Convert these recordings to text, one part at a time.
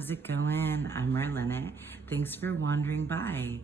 how's it going? I'm Marlene. Thanks for wandering by.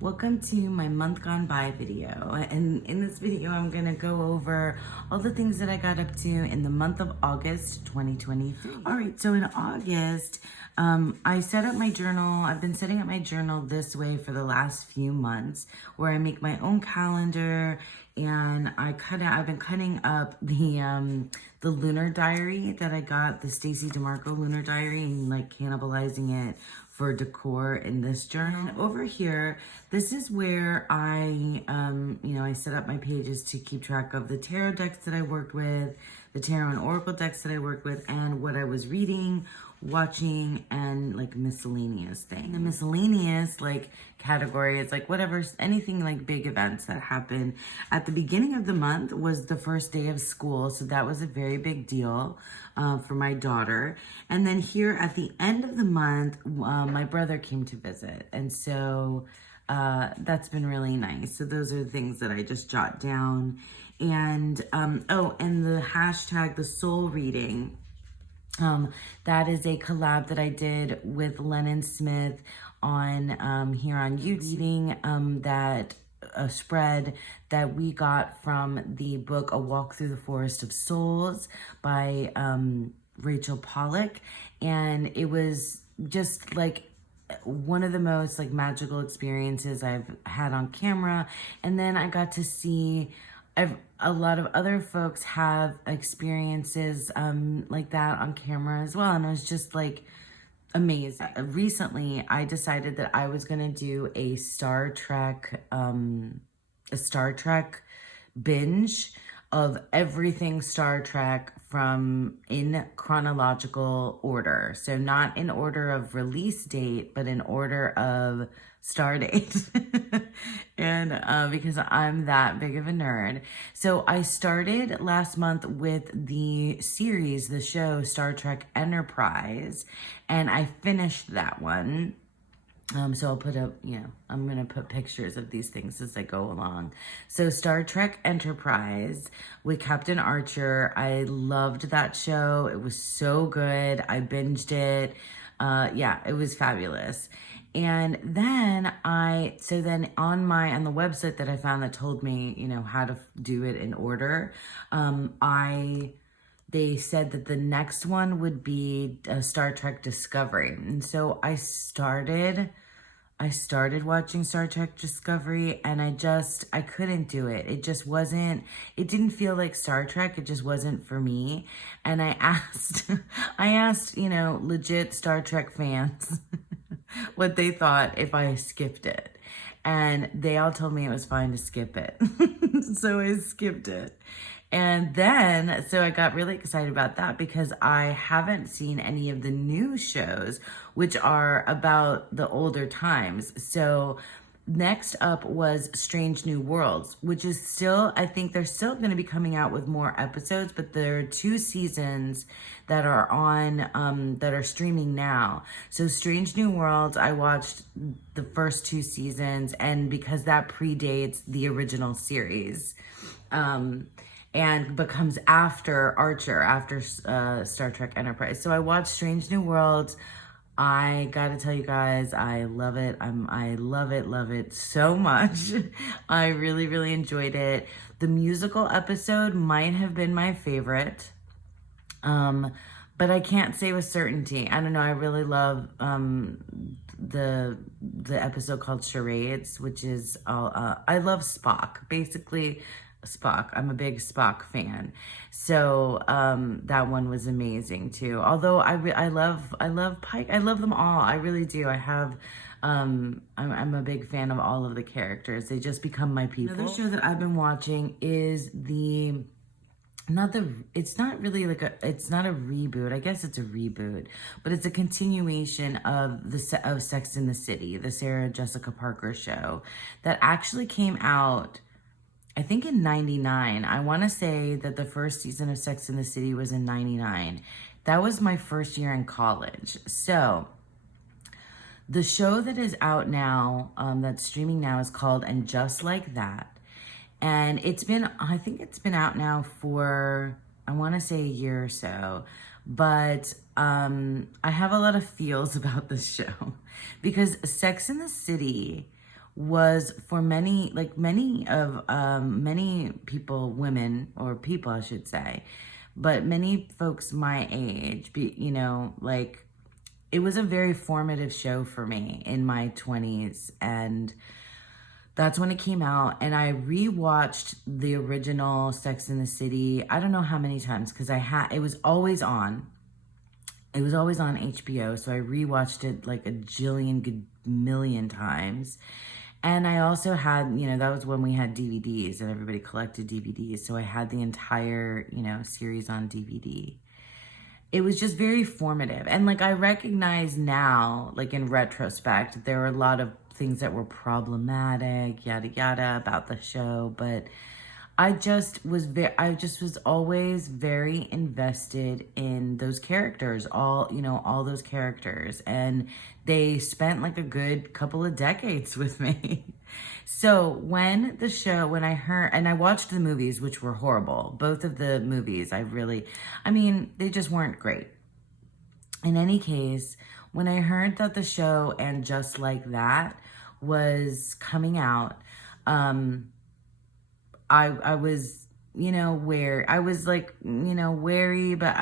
Welcome to my month gone by video. And in this video, I'm gonna go over all the things that I got up to in the month of August 2023. All right, so in August, I set up my journal. I've been setting up my journal this way for the last few months, where I make my own calendar and I've been cutting up the lunar diary that I got, the Stacey DeMarco lunar diary, and like cannibalizing it for decor in this journal. And over here, this is where I set up my pages to keep track of the tarot decks that I worked with, the tarot and oracle decks that I worked with, and what I was reading, watching, and like miscellaneous thing. The miscellaneous like category is like whatever, anything like big events that happen at the beginning of the month was the first day of school. So that was a very big deal for my daughter. And then here at the end of the month, my brother came to visit. And so that's been really nice. So those are the things that I just jot down. And, and the hashtag, the soul reading, that is a collab that I did with Lennon Smith on here on YouTube, reading that a spread that we got from the book A Walk Through the Forest of Souls by Rachel Pollack, and it was just like one of the most like magical experiences I've had on camera. And then I got to see a lot of other folks have experiences like that on camera as well, and it was just like amazing. Recently, I decided that I was gonna do a Star Trek binge of everything Star Trek from in chronological order. So not in order of release date, but in order of star date. And because I'm that big of a nerd. So I started last month with the series, the show Star Trek Enterprise, and I finished that one. So I'll put up, I'm going to put pictures of these things as I go along. So Star Trek Enterprise with Captain Archer. I loved that show. It was so good. I binged it. It was fabulous. And then on the website that I found that told me, how to do it in order, they said that the next one would be Star Trek Discovery. And so I started watching Star Trek Discovery, and I couldn't do it. It didn't feel like Star Trek. It just wasn't for me. And I asked, legit Star Trek fans what they thought if I skipped it. And they all told me it was fine to skip it. So I skipped it. And then, so I got really excited about that because I haven't seen any of the new shows, which are about the older times. So next up was Strange New Worlds, which is still, I think they're still going to be coming out with more episodes, but there are 2 seasons that are on, that are streaming now. So Strange New Worlds, I watched the first 2 seasons, and because that predates the original series, and becomes after Archer, after Star Trek Enterprise. So I watched Strange New Worlds. I gotta tell you guys, I love it. I love it so much. I really, really enjoyed it. The musical episode might have been my favorite, but I can't say with certainty. I don't know. I really love the episode called Charades, which is I love Spock. Basically, Spock. I'm a big Spock fan. So that one was amazing too. Although I love Pike. I love them all. I really do. I have I'm a big fan of all of the characters. They just become my people. Another show that I've been watching is it's not a reboot. I guess it's a reboot, but it's a continuation of of Sex and the City, the Sarah Jessica Parker show that actually came out, I think, in 99. I want to say that the first season of Sex and the City was in 99. That was my first year in college. So the show that is out now, that's streaming now, is called And Just Like That. And I think it's been out now for, I want to say a year or so. But I have a lot of feels about this show because Sex in the City was for many, like many people, women or people, I should say, but many folks my age, like it was a very formative show for me in my 20s. And that's when it came out. And I rewatched the original Sex in the City, I don't know how many times, because it was always on. It was always on HBO, so I rewatched it like a million times. And I also had, that was when we had DVDs and everybody collected DVDs. So I had the entire, series on DVD. It was just very formative. And like I recognize now, like in retrospect, there were a lot of things that were problematic, yada yada, about the show, but I just was always very invested in those characters, all those characters, and they spent like a good couple of decades with me. So when I heard, and I watched the movies, which were horrible, both of the movies, they just weren't great. In any case, when I heard that the show And Just Like That was coming out, I was, I was like, wary, but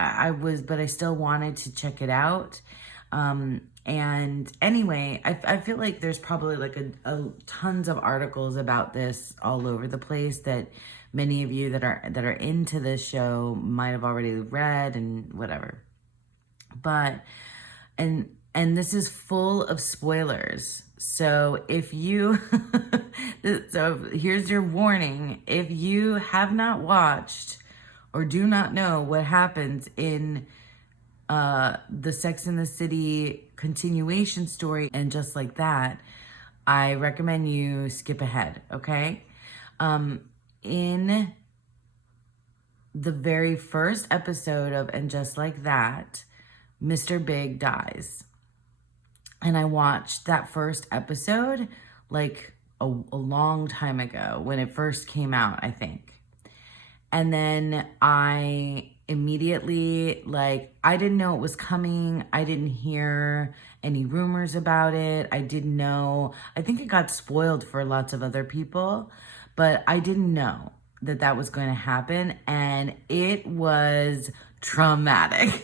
but I still wanted to check it out. And anyway, I feel like there's probably like a tons of articles about this all over the place that many of you that are into this show might have already read and whatever. But, and this is full of spoilers. So if you, so here's your warning. If you have not watched or do not know what happens in the Sex and the City continuation story And Just Like That, I recommend you skip ahead, okay? In the very first episode of And Just Like That, Mr. Big dies. And I watched that first episode like a long time ago when it first came out, I think. And then I immediately, I didn't know it was coming. I didn't hear any rumors about it. I didn't know. I think it got spoiled for lots of other people, but I didn't know that was going to happen. And it was traumatic.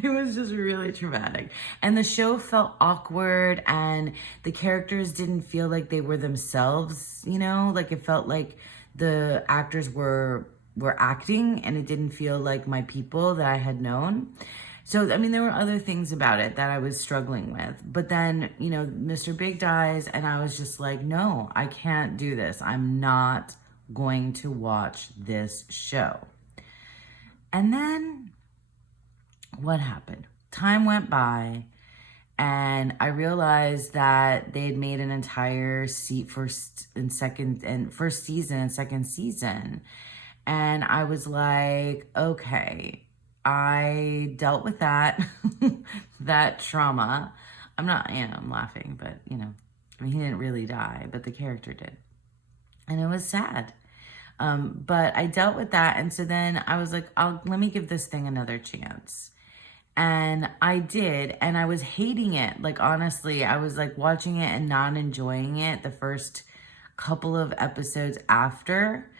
It was just really traumatic. And the show felt awkward and the characters didn't feel like they were themselves, like it felt like the actors were acting and it didn't feel like my people that I had known. So, there were other things about it that I was struggling with. But then, Mr. Big dies and I was just like, no, I can't do this. I'm not going to watch this show. And then what happened? Time went by and I realized that they had made an entire first season and second season. And I was like, okay, I dealt with that, that trauma. I'm not, I'm laughing, but he didn't really die, but the character did. And it was sad. But I dealt with that. And so then I was like, let me give this thing another chance. And I did. And I was hating it. Like, honestly, I was like watching it and not enjoying it the first couple of episodes after.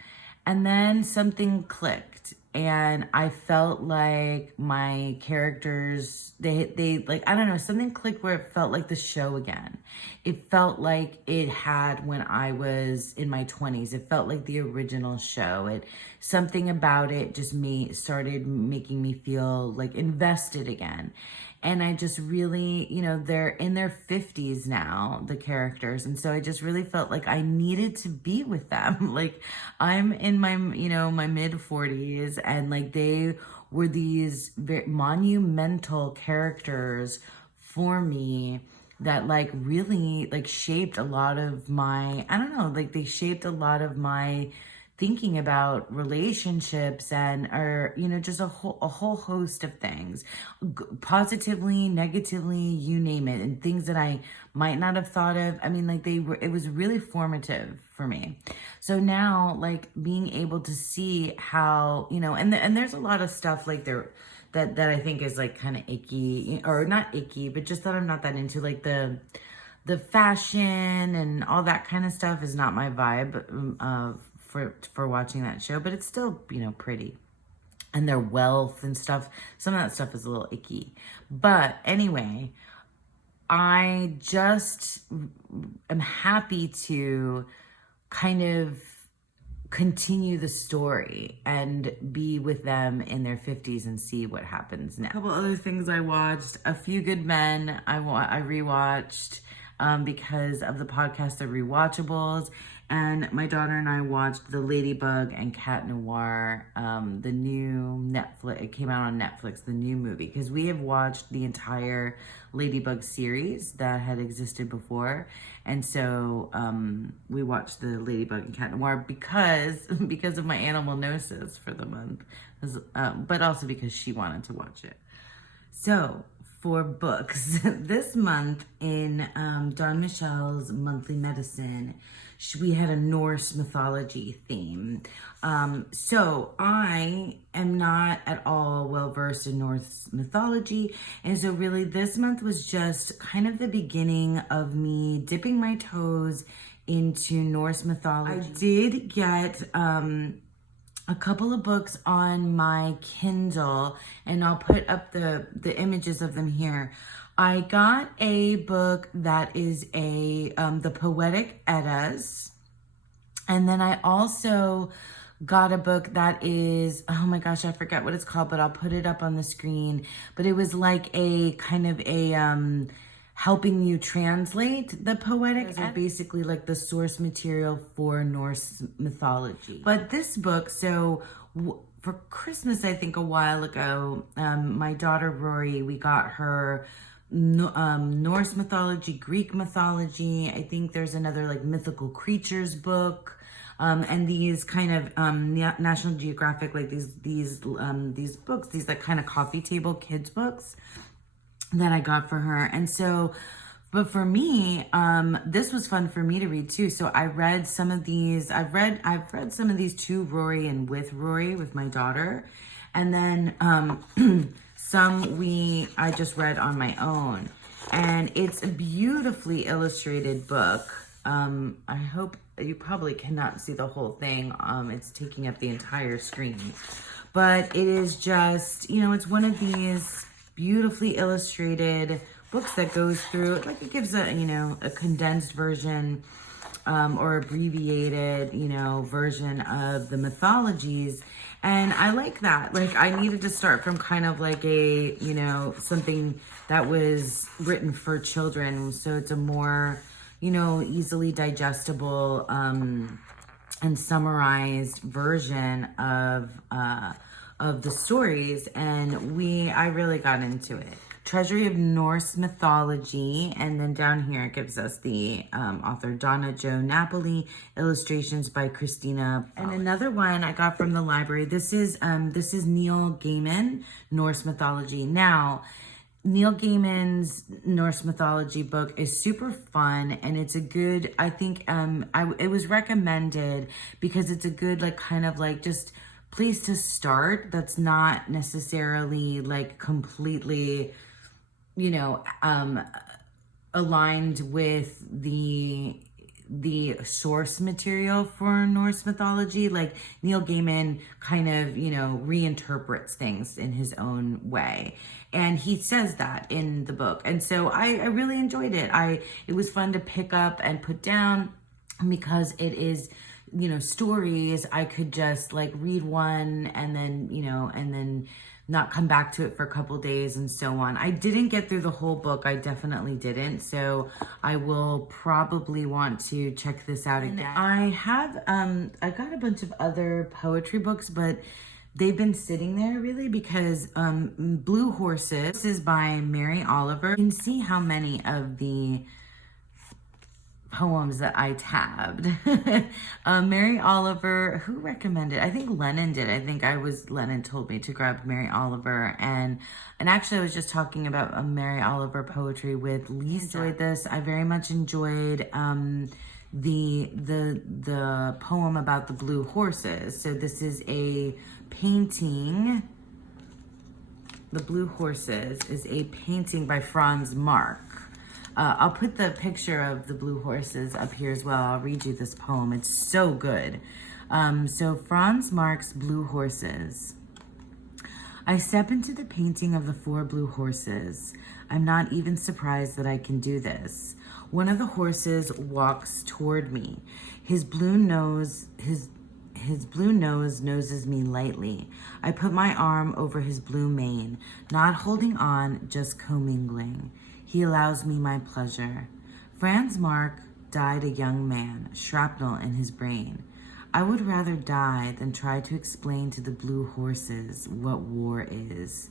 And then something clicked. And I felt like my characters, they like, I don't know, something clicked where it felt like the show again. It felt like it had when I was in my 20s. It felt like the original show. Something about it just started making me feel like invested again. And I just really, they're in their 50s now, the characters. And so I just really felt like I needed to be with them. Like I'm in my, my mid 40s and like they were these very monumental characters for me that like really like shaped a lot of my, I don't know, like they shaped a lot of my thinking about relationships and just a whole host of things, positively, negatively, you name it, and things that I might not have thought of. It was really formative for me. So now, like being able to see how, and there's a lot of stuff like that I think is like kind of icky, or not icky, but just that I'm not that into. Like the fashion and all that kind of stuff is not my vibe for watching that show, but it's still, pretty. And their wealth and stuff, some of that stuff is a little icky. But anyway, I just am happy to kind of continue the story and be with them in their 50s and see what happens next. A couple other things I watched. A Few Good Men I rewatched because of the podcast of Rewatchables. And my daughter and I watched The Ladybug and Cat Noir, the new Netflix. It came out on Netflix, the new movie, because we have watched the entire Ladybug series that had existed before. And so we watched the Ladybug and Cat Noir because of my animal gnosis for the month, but also because she wanted to watch it. So for books, this month in Dawn Michelle's Monthly Medicine, we had a Norse mythology theme. So I am not at all well versed in Norse mythology. And so really this month was just kind of the beginning of me dipping my toes into Norse mythology. I did get a couple of books on my Kindle, and I'll put up the images of them here. I got a book that is the Poetic Eddas, and then I also got a book that is, oh my gosh, I forget what it's called, but I'll put it up on the screen. But it was like a kind of a helping you translate the Poetic Eddas, basically like the source material for Norse mythology. But this book, so for Christmas, I think a while ago, my daughter Rory, we got her Norse mythology, Greek mythology. I think there's another like mythical creatures book, and these kind of National Geographic, like these books, these like kind of coffee table kids books that I got for her. And so, but for me, this was fun for me to read too. So I read some of these. I've read some of these to Rory and with Rory, with my daughter, and then I just read on my own. And it's a beautifully illustrated book. I hope you probably cannot see the whole thing. It's taking up the entire screen. But it is just, it's one of these beautifully illustrated books that goes through, like it gives a condensed version or abbreviated, version of the mythologies. And I like that. Like I needed to start from kind of like a, something that was written for children. So it's a more, easily digestible and summarized version of the stories. And I really got into it. Treasury of Norse Mythology, and then down here it gives us the author Donna Jo Napoli, illustrations by Christina. And another one I got from the library. This is Neil Gaiman, Norse Mythology. Now, Neil Gaiman's Norse Mythology book is super fun, and it's a good, I think, it was recommended because it's a good, like, kind of like just place to start that's not necessarily like completely, aligned with the source material for Norse mythology. Like Neil Gaiman kind of, reinterprets things in his own way. And he says that in the book. And so I really enjoyed it. It was fun to pick up and put down because it is, stories. I could just like read one and then, and then not come back to it for a couple days and so on. I didn't get through the whole book. I definitely didn't. So I will probably want to check this out again. I have, I got a bunch of other poetry books, but they've been sitting there really because Blue Horses, this is by Mary Oliver. You can see how many of the poems that I tabbed. Mary Oliver, who recommended? I think Lennon did. Lennon told me to grab Mary Oliver, and actually I was just talking about Mary Oliver poetry with Lisa. I enjoyed this. I very much enjoyed the poem about the blue horses. So this is a painting The Blue Horses is a painting by Franz Marc. I'll put the picture of the blue horses up here as well. I'll read you this poem. It's so good. So Franz Marc's Blue Horses. I step into the painting of the 4 blue horses. I'm not even surprised that I can do this. One of the horses walks toward me. His blue nose noses me lightly. I put my arm over his blue mane, not holding on, just commingling. He allows me my pleasure. Franz Marc died a young man, shrapnel in his brain. I would rather die than try to explain to the blue horses what war is.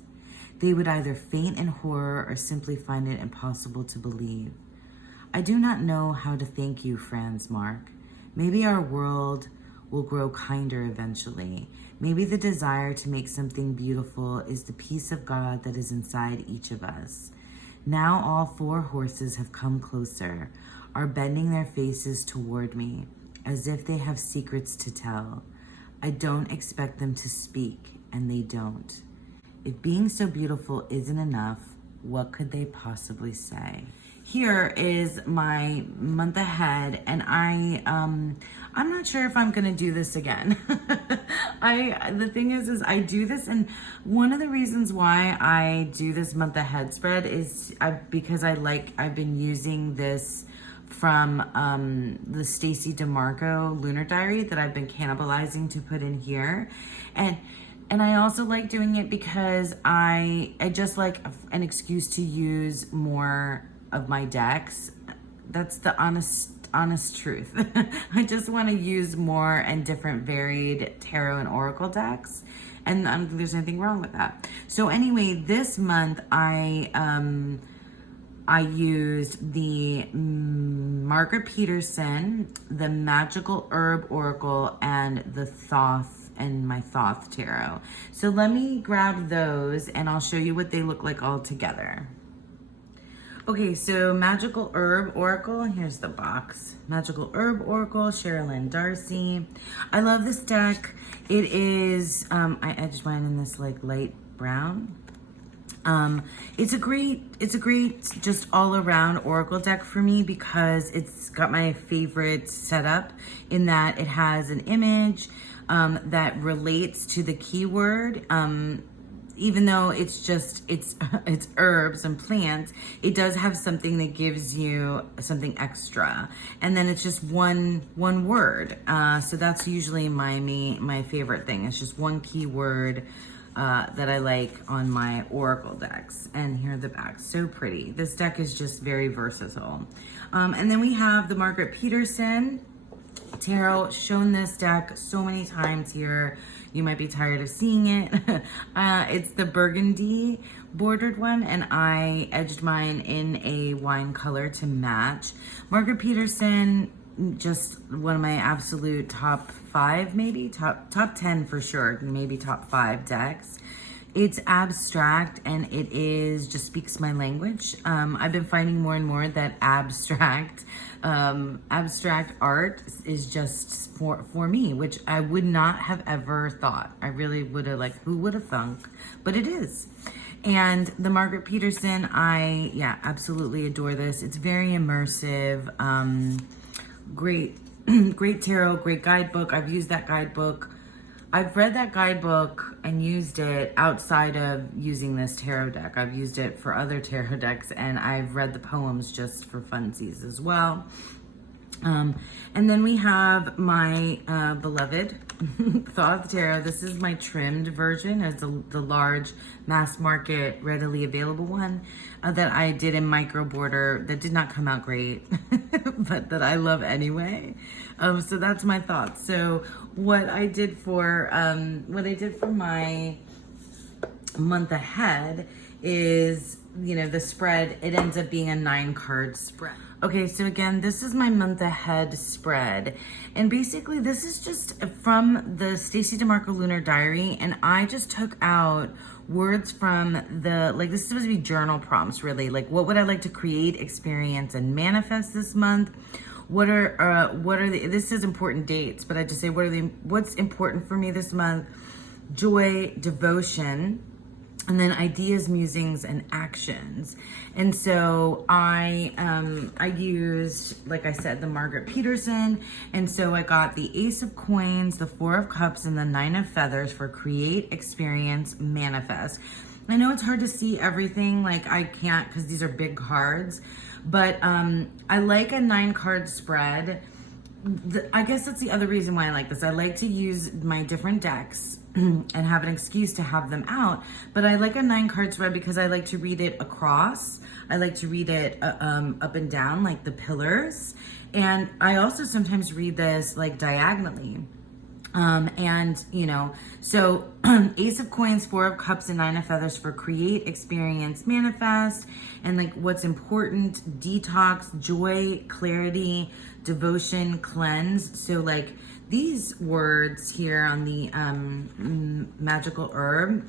They would either faint in horror or simply find it impossible to believe. I do not know how to thank you, Franz Marc. Maybe our world will grow kinder eventually. Maybe the desire to make something beautiful is the peace of God that is inside each of us. Now all 4 horses have come closer, are bending their faces toward me, as if they have secrets to tell. I don't expect them to speak, and they don't. If being so beautiful isn't enough, what could they possibly say? Here is my month ahead, and I'm not sure if I'm gonna do this again. The thing is I do this, and one of the reasons why I do this month ahead spread is because I've been using this from the Stacey DeMarco Lunar Diary that I've been cannibalizing to put in here, and I also like doing it because I just like an excuse to use more of my decks. That's the honest truth. I just want to use more and different varied tarot and oracle decks, and I don't think there's anything wrong with that. So anyway, this month I used the Margaret Peterson, the Magical Herb Oracle, and the Thoth and my Thoth Tarot. So let me grab those and I'll show you what they look like all together. Okay, so Magical Herb Oracle, here's the box. Magical Herb Oracle, Sherilyn Darcy. I love this deck. It is, I edged mine in this like light brown. It's a great just all around oracle deck for me because it's got my favorite setup in that it has an image that relates to the keyword. Even though it's herbs and plants, it does have something that gives you something extra, and then it's just one word. So that's usually my favorite thing. It's just one keyword that I like on my oracle decks. And here are the backs, so pretty. This deck is just very versatile. And then we have the Margaret Peterson Tarot. Shown this deck so many times here. You might be tired of seeing it. It's the burgundy bordered one, and I edged mine in a wine color to match. Margaret Peterson, just one of my absolute top 5, maybe top 10 for sure, maybe top 5 decks. It's abstract, and it just speaks my language. I've been finding more and more that abstract art is just for me, which I would not have ever thought. I really would have, like, who would have thunk? But it is. And the Margaret Peterson, I absolutely adore this. It's very immersive. Great tarot, great guidebook. I've used that guidebook. I've read that guidebook and used it outside of using this tarot deck. I've used it for other tarot decks, and I've read the poems just for funsies as well. And then we have my beloved Thoth Tarot. This is my trimmed version. It's the large mass market readily available one that I did in micro border that did not come out great, but that I love anyway. So that's my thoughts. So what I did for my month ahead is, the spread, it ends up being a 9-card spread. Okay, so again, this is my month ahead spread. And basically this is just from the Stacey DeMarco Lunar Diary, and I just took out words from this is supposed to be journal prompts, really. Like, what would I like to create, experience, and manifest this month? This is important dates, but I just say, what's important for me this month? Joy, devotion, and then ideas, musings, and actions. And so I used, like I said, the Margaret Peterson. And so I got the Ace of Coins, the Four of Cups, and the Nine of Feathers for create, experience, manifest. I know it's hard to see everything, like I can't because these are big cards, but I like a 9-card spread. I guess that's the other reason why I like this. I like to use my different decks and have an excuse to have them out. But I like a 9-card spread because I like to read it across. I like to read it up and down, like the pillars. And I also sometimes read this like diagonally. And you know, so Ace of Coins, Four of Cups, and Nine of Feathers for create, experience, manifest, and like what's important, detox, joy, clarity, devotion, cleanse. So like these words here on the magical herb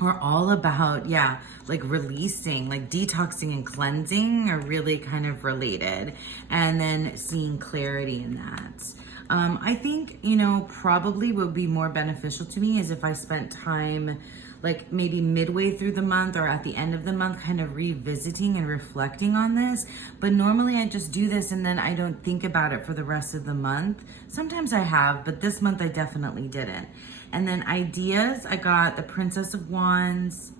are all about, yeah, like releasing, like detoxing and cleansing are really kind of related. And then seeing clarity in that. I think, you know, probably would be more beneficial to me is if I spent time like maybe midway through the month or at the end of the month kind of revisiting and reflecting on this. But normally I just do this and then I don't think about it for the rest of the month. Sometimes I have, but this month I definitely didn't. And then ideas, I got the Princess of Wands,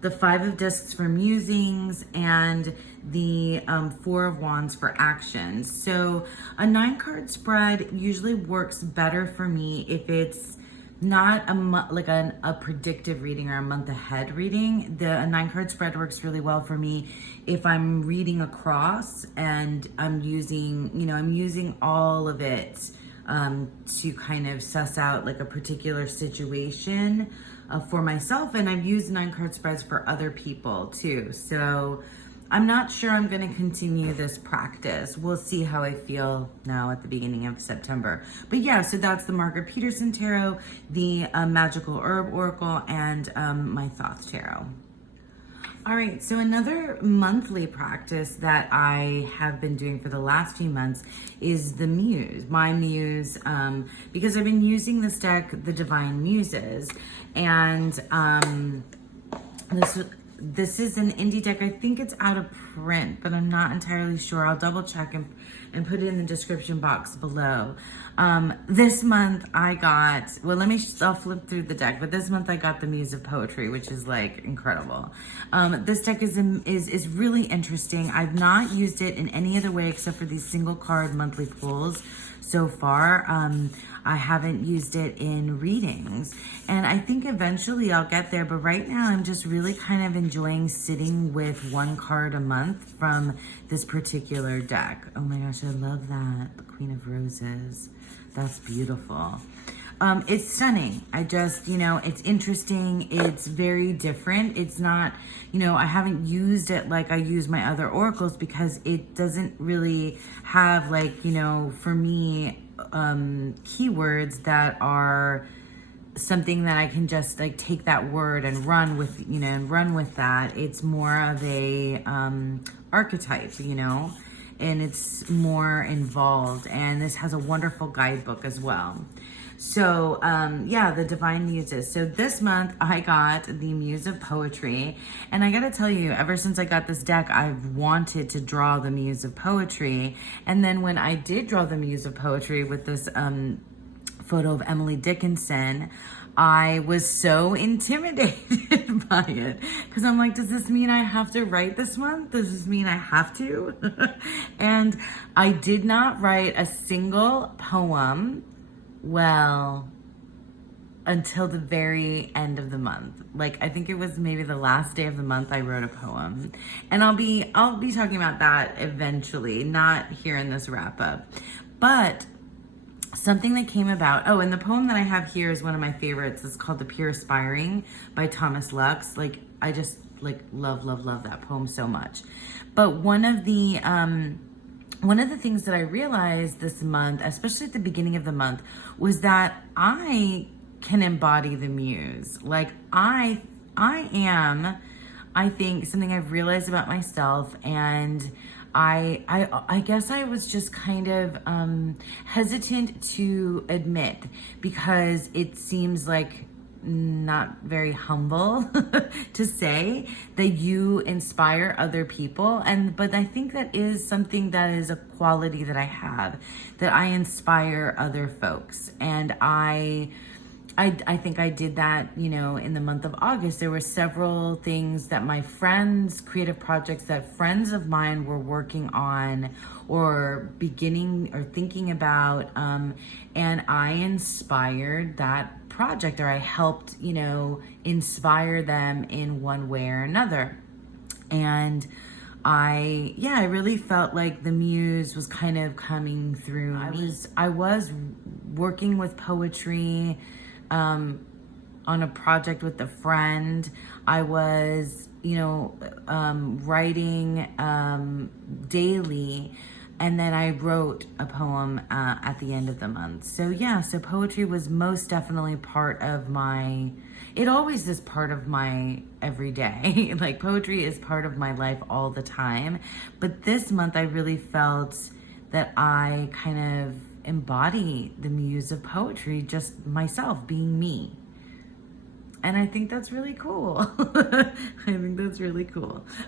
the Five of Discs for musings, and the Four of Wands for actions. So a 9-card spread usually works better for me if it's not a predictive reading or a month ahead reading. A 9-card spread works really well for me if I'm reading across and I'm using all of it to kind of suss out like a particular situation for myself. And I've used 9-card spreads for other people too. So I'm not sure I'm going to continue this practice. We'll see how I feel now at the beginning of September. But yeah, so that's the Margaret Peterson Tarot, the Magical Herb Oracle, and my Thoth Tarot. All right, so another monthly practice that I have been doing for the last few months is the Muse, my Muse, because I've been using this deck, the Divine Muses, and this is an indie deck. I think it's out of print, but I'm not entirely sure. I'll double check and put it in the description box below. This month I got, I'll flip through the deck, but this month I got the Muse of Poetry, which is like incredible. This deck is really interesting. I've not used it in any other way except for these single card monthly pulls so far. I haven't used it in readings, and I think eventually I'll get there, but right now I'm just really kind of enjoying sitting with 1 card a month from this particular deck. Oh my gosh, I love that. The Queen of Roses. That's beautiful. It's stunning. I just, it's interesting. It's very different. It's not, I haven't used it like I use my other oracles because it doesn't really have like, for me, keywords that are something that I can just like take that word and run with, and run with that. It's more of a archetype, and it's more involved. And this has a wonderful guidebook as well. So, yeah, the Divine Muses. So this month I got the Muse of Poetry. And I gotta tell you, ever since I got this deck, I've wanted to draw the Muse of Poetry. And then when I did draw the Muse of Poetry with this photo of Emily Dickinson, I was so intimidated by it. Because I'm like, does this mean I have to write this month? Does this mean I have to? And I did not write a single poem until the very end of the month. Like, I think it was maybe the last day of the month I wrote a poem. And I'll be talking about that eventually, not here in this wrap up. But something that came about, and the poem that I have here is one of my favorites. It's called The Pure Aspiring by Thomas Lux. Like, I just love that poem so much. But one of the things that I realized this month, especially at the beginning of the month, was that I can embody the muse. Like I am, I think, something I've realized about myself, and I guess I was just kind of hesitant to admit, because it seems like not very humble to say that you inspire other people. But I think that is something that is a quality that I have, that I inspire other folks. And I think I did that, in the month of August. There were several things that my friends, creative projects that friends of mine were working on or beginning or thinking about. And I inspired that project, or I helped, inspire them in one way or another. And I really felt like the muse was kind of coming through me. I was working with poetry, on a project with a friend. I was, writing daily, and then I wrote a poem at the end of the month. So poetry was most definitely part of it always is part of my everyday. Like, poetry is part of my life all the time. But this month I really felt that I kind of embody the muse of poetry, just myself being me. And I think that's really cool.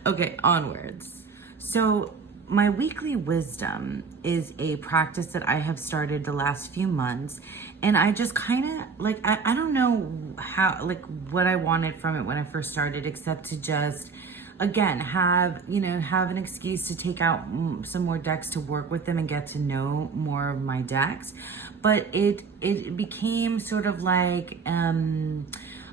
Okay, onwards. So my weekly wisdom is a practice that I have started the last few months. And I just kind of I don't know how, what I wanted from it when I first started, except to just, again, have an excuse to take out some more decks, to work with them and get to know more of my decks. But it became sort of like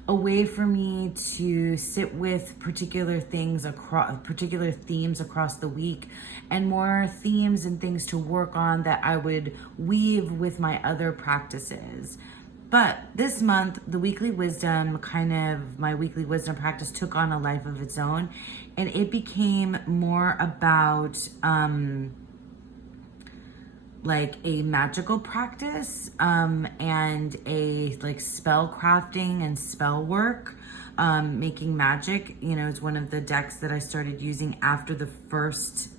a way for me to sit with particular themes across the week, and more themes and things to work on that I would weave with my other practices. But this month, my weekly wisdom practice took on a life of its own, and it became more about like a magical practice, and a spell crafting and spell work. Making magic, is one of the decks that I started using after the first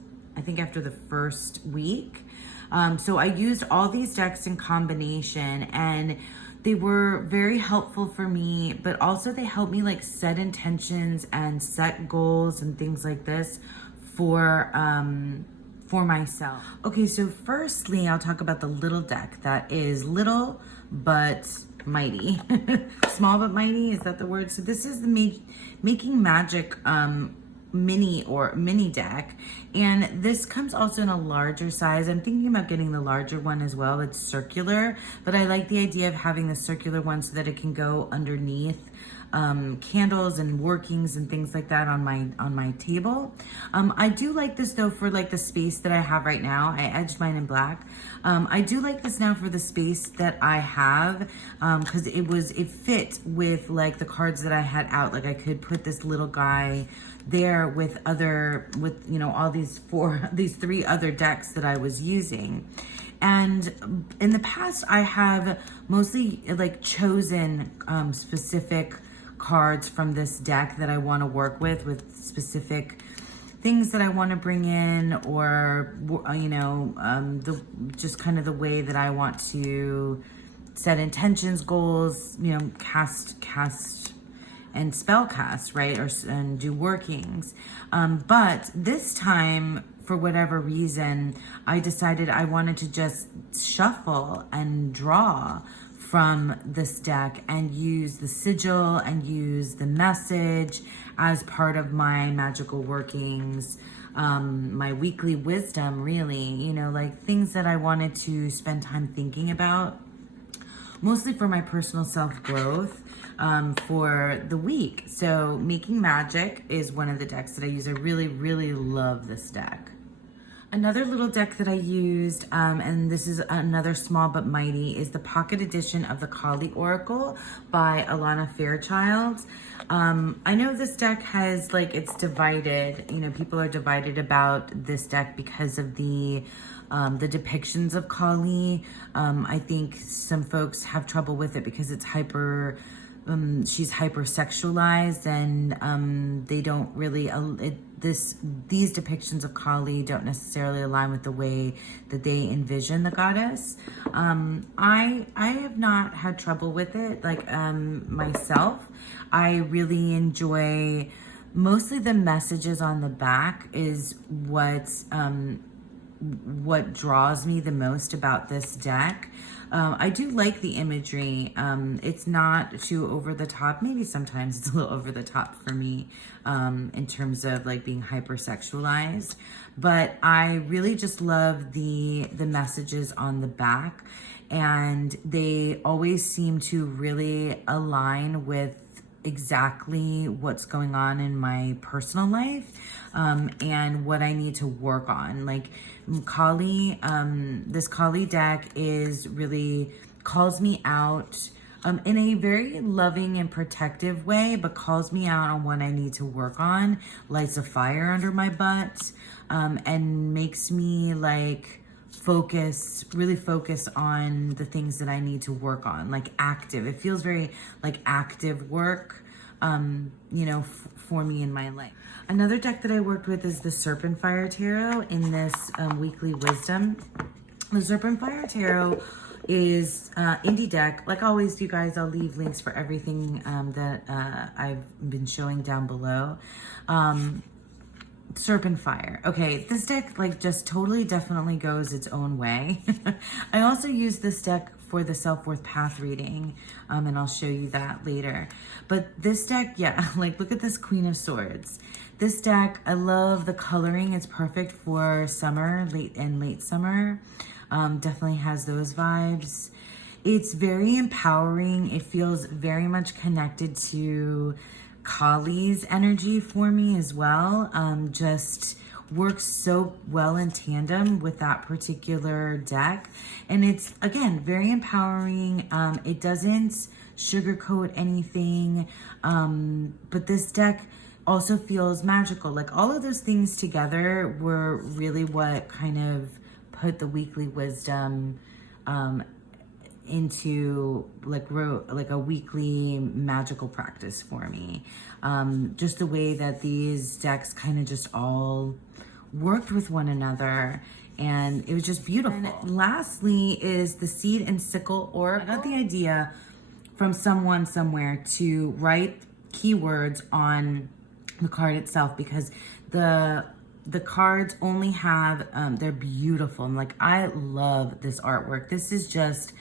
week. So I used all these decks in combination, and they were very helpful for me, but also they helped me set intentions and set goals and things like this for myself. Okay, so firstly, I'll talk about the little deck that is little but mighty. Small but mighty, is that the word? So this is the Making Magic mini deck, and this comes also in a larger size. I'm thinking about getting the larger one as well. It's circular, but I like the idea of having the circular one so that it can go underneath candles and workings and things like that on my table. I do like this though for the space that I have right now. I edged mine in black. I do like this now for the space that I have, because it fit with the cards that I had out. I could put this little guy there with all these three other decks that I was using. And in the past, I have mostly chosen specific cards from this deck that I want to work with specific things that I want to bring in, or just kind of the way that I want to set intentions, goals, cast and spell cast, right, and do workings. But this time, for whatever reason, I decided I wanted to just shuffle and draw from this deck and use the sigil and use the message as part of my magical workings, my weekly wisdom, really, things that I wanted to spend time thinking about, mostly for my personal self-growth, for the week. So Making Magic is one of the decks that I use. I really, really love this deck. Another little deck that I used, and this is another small but mighty, is the pocket edition of the Kali Oracle by Alana Fairchild. I know this deck has, it's divided. People are divided about this deck because of the depictions of Kali. I think some folks have trouble with it because it's hyper she's hypersexualized, and they don't really these depictions of Kali don't necessarily align with the way that they envision the goddess. I have not had trouble with it, like myself. I really enjoy mostly the messages on the back is what draws me the most about this deck. I do like the imagery. It's not too over the top. Maybe sometimes it's a little over the top for me in terms of like being hypersexualized. But I really just love the messages on the back, and they always seem to really align with exactly what's going on in my personal life and what I need to work on. Like Kali, this Kali deck is really calls me out in a very loving and protective way, but calls me out on what I need to work on, lights a fire under my butt, and makes me like really focus on the things that I need to work on, like active. It feels very like active work, for me in my life. Another deck that I worked with is the Serpentfire Tarot in this weekly wisdom. The Serpentfire Tarot is indie deck. Like always, you guys, I'll leave links for everything that I've been showing down below. Serpentfire. Okay, this deck like just totally definitely goes its own way. I also use this deck for the self-worth path reading, and I'll show you that later. But this deck, yeah, like look at this Queen of Swords. This deck, I love the coloring. It's perfect for summer, late summer. Definitely has those vibes. It's very empowering. It feels very much connected to Kali's energy for me as well. Just works so well in tandem with that particular deck. And it's, again, very empowering. It doesn't sugarcoat anything. But this deck also feels magical. Like all of those things together were really what kind of put the weekly wisdom into like a weekly magical practice for me. Just the way that these decks kind of just all worked with one another, and it was just beautiful. And lastly is the Seed and Sickle Oracle. I got the idea from someone somewhere to write keywords on the card itself, because the cards only have they're beautiful, and like I love this artwork. This is just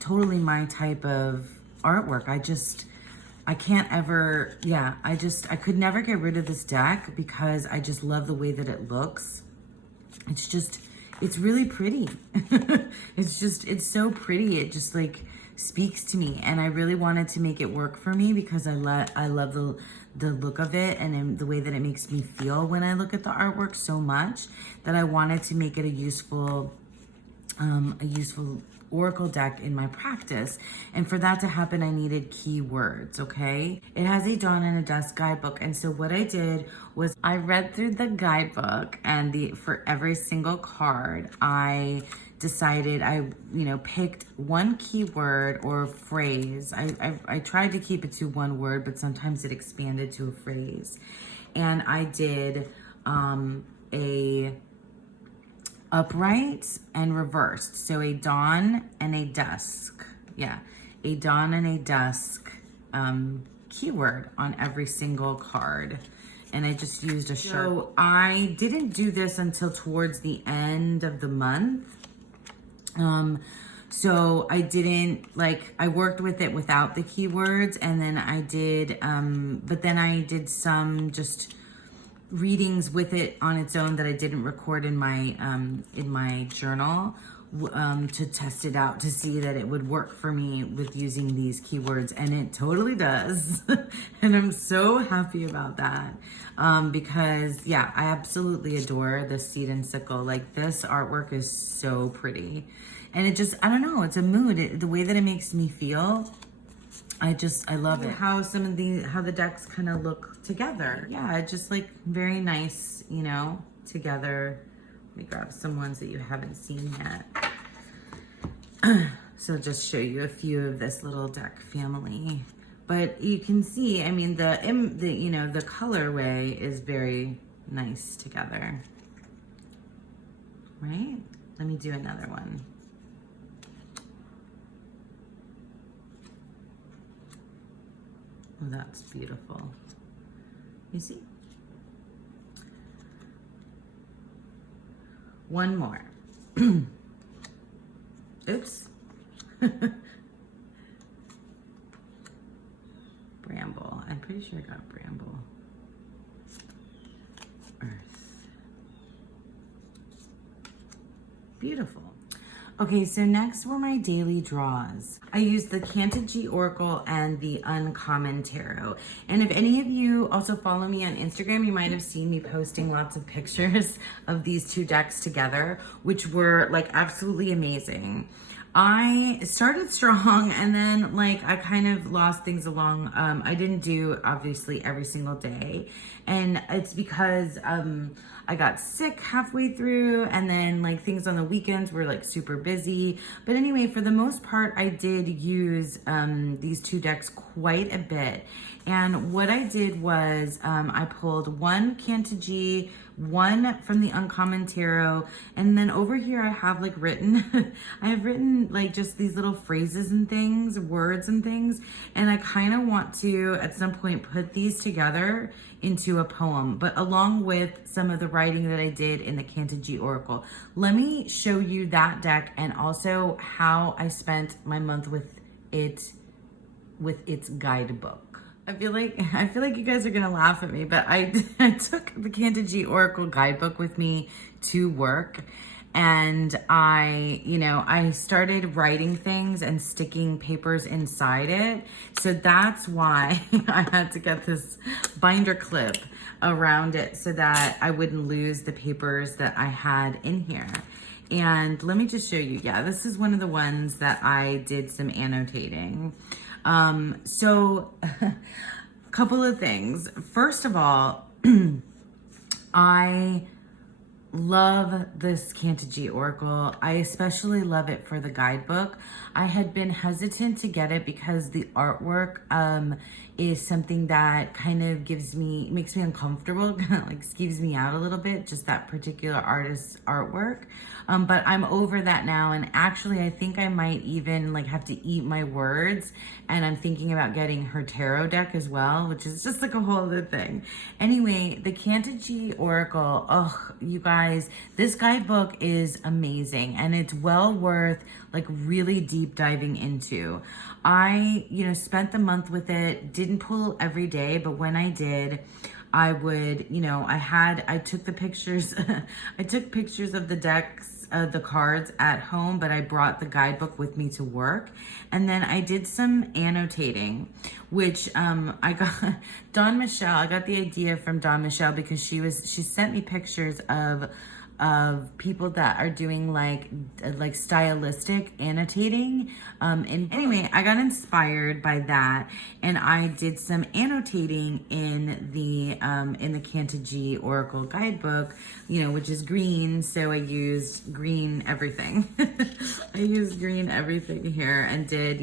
totally my type of artwork. I can't ever, I could never get rid of this deck because I just love the way that it looks. It's really pretty. It's so pretty. It just like speaks to me, and I really wanted to make it work for me because I love the look of it and the way that it makes me feel when I look at the artwork so much that I wanted to make it a useful oracle deck in my practice. And for that to happen, I needed keywords, okay? It has a dawn and a dusk guidebook. And so what I did was I read through the guidebook, and for every single card, I decided I picked one keyword or phrase. I tried to keep it to one word, but sometimes it expanded to a phrase. And I did a upright and reversed. So a dawn and a dusk. Yeah, a dawn and a dusk keyword on every single card. And I just used a sharp. So I didn't do this until towards the end of the month. So I didn't I worked with it without the keywords, and then I did, but then I did some just readings with it on its own that I didn't record in my journal to test it out to see that it would work for me with using these keywords, and it totally does. And I'm so happy about that because yeah, I absolutely adore the Seed and Sickle. Like this artwork is so pretty, and it just, I don't know, it's a mood. The way that it makes me feel, I love it. How the decks kind of look together. Yeah, just like very nice, together. Let me grab some ones that you haven't seen yet. So just show you a few of this little deck family. But you can see, I mean, the you know, the colorway is very nice together, right? Let me do another one. Oh, that's beautiful. You see? One more. Oops. Bramble. I'm pretty sure I got bramble. Earth. Beautiful. Okay, so next were my daily draws. I used the Canted G Oracle and the Uncommon Tarot. And if any of you also follow me on Instagram, you might have seen me posting lots of pictures of these two decks together, which were like absolutely amazing. I started strong and then like I kind of lost things along. I didn't do obviously every single day, and it's because I got sick halfway through, and then like things on the weekends were like super busy. But anyway, for the most part, I did use these two decks quite a bit. And what I did was I pulled one Canted G, one from the Uncommon Tarot, and then over here I have like written, I have written like just these little phrases and things, words and things, and I kind of want to at some point put these together into a poem, but along with some of the writing that I did in the Canted G Oracle. Let me show you that deck and also how I spent my month with its guidebook. I feel like you guys are gonna laugh at me, but I took the Canted G Oracle guidebook with me to work, and I started writing things and sticking papers inside it. So that's why I had to get this binder clip around it so that I wouldn't lose the papers that I had in here. And let me just show you. Yeah, this is one of the ones that I did some annotating. So a couple of things. First of all, I love this Canted G Oracle. I especially love it for the guidebook. I had been hesitant to get it because the artwork is something that kind of makes me uncomfortable, kind of like skeeves me out a little bit, just that particular artist's artwork. But I'm over that now, and actually I think I might even like have to eat my words, and I'm thinking about getting her tarot deck as well, which is just like a whole other thing. Anyway, the Canted G Oracle, oh, you guys, this guidebook is amazing, and it's well worth like really deep diving into. I, spent the month with it, didn't pull every day, but when I did, I would, I took the pictures, I took pictures of the decks, the cards at home, but I brought the guidebook with me to work. And then I did some annotating, which I got Dawn Michelle, I got the idea from Dawn Michelle because she sent me pictures of people that are doing like stylistic annotating. And anyway, I got inspired by that, and I did some annotating in the Canted G Oracle guidebook, which is green. So I used green everything. I used green everything here and did,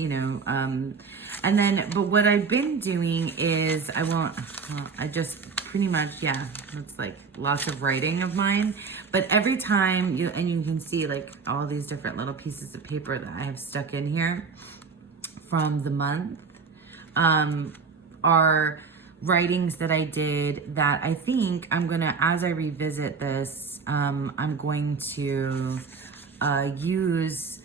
and then, but what I've been doing is I just pretty much, yeah, it's like lots of writing of mine. But every time you can see like all these different little pieces of paper that I have stuck in here from the month are writings that I did that I think I'm gonna, as I revisit this, I'm going to use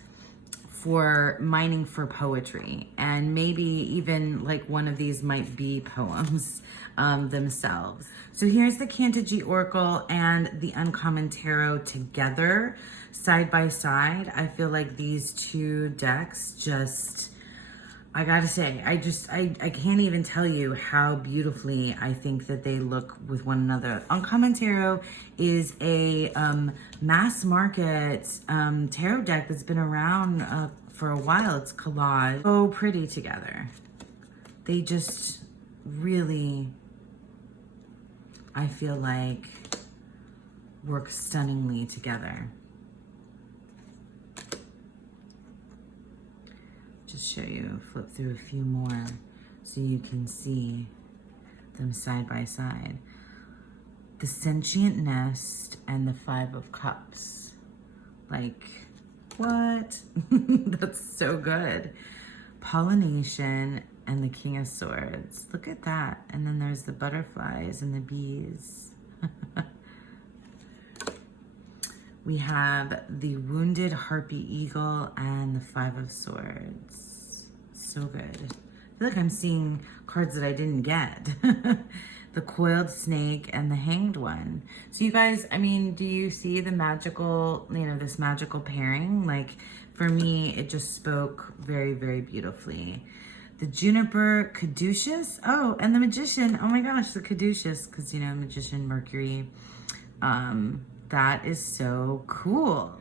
for mining for poetry, and maybe even like one of these might be poems themselves. So here's the Canted G Oracle and the Uncommon Tarot together, side by side. I feel like these two decks just, I gotta say, I can't even tell you how beautifully I think that they look with one another. Uncommon Tarot is a mass market tarot deck that's been around for a while. It's collage. So pretty together. They just really, I feel like, work stunningly together. just show you, flip through a few more so you can see them side by side. The sentient nest and the 5 of cups. Like, what? That's so good. Pollination and the King of Swords. Look at that. And then there's the butterflies and the bees. We have the wounded harpy eagle and the 5 of swords. So good. I feel like I'm seeing cards that I didn't get. The coiled snake and the hanged one. So you guys, I mean, do you see the magical, you know, this magical pairing? Like, for me, it just spoke very, very beautifully. The juniper caduceus. Oh, and the magician. Oh my gosh, the caduceus, because, you know, magician Mercury. That is so cool.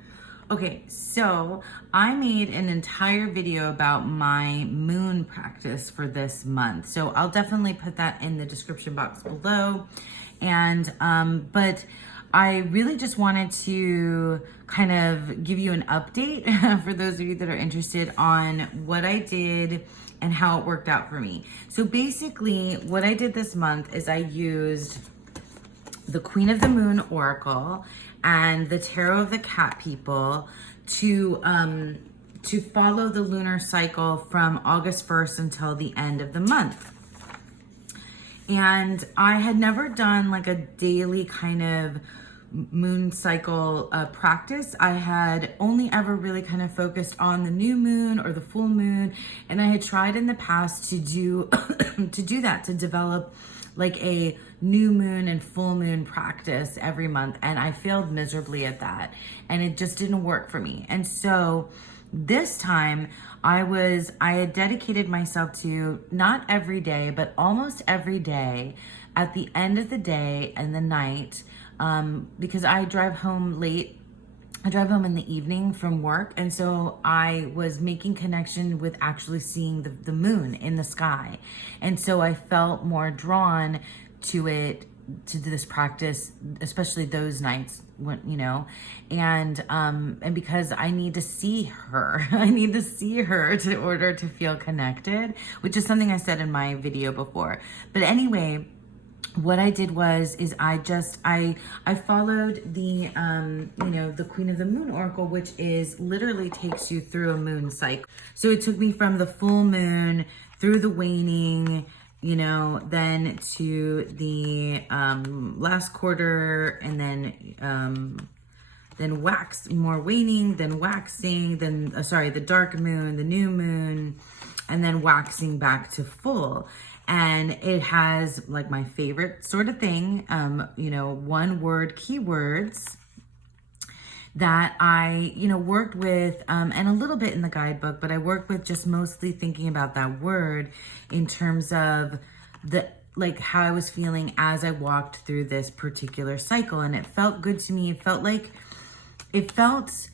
Okay, so I made an entire video about my moon practice for this month. So I'll definitely put that in the description box below. And, but I really just wanted to kind of give you an update for those of you that are interested on what I did and how it worked out for me. So basically what I did this month is I used the Queen of the Moon Oracle and the Tarot of the Cat People to follow the lunar cycle from August 1st until the end of the month. And I had never done like a daily kind of moon cycle practice. I had only ever really kind of focused on the new moon or the full moon. And I had tried in the past to do, to do that, to develop like a new moon and full moon practice every month. And I failed miserably at that. And it just didn't work for me. And so this time I had dedicated myself to not every day, but almost every day at the end of the day and the night, because I drive home late. I drive home in the evening from work. And so I was making connection with actually seeing the moon in the sky. And so I felt more drawn to it, to this practice, especially those nights when, you know, and because I need to see her, I need to see her in order to feel connected, which is something I said in my video before. But anyway, what I did is I followed the, you know, the Queen of the Moon Oracle, which is literally takes you through a moon cycle. So it took me from the full moon through the waning, you know, then to the last quarter, and then more waning, then waxing, then, the dark moon, the new moon, and then waxing back to full. And it has like my favorite sort of thing, you know, 1-word keywords that I, you know, worked with, and a little bit in the guidebook, but I worked with just mostly thinking about that word in terms of like how I was feeling as I walked through this particular cycle. And it felt good to me. It felt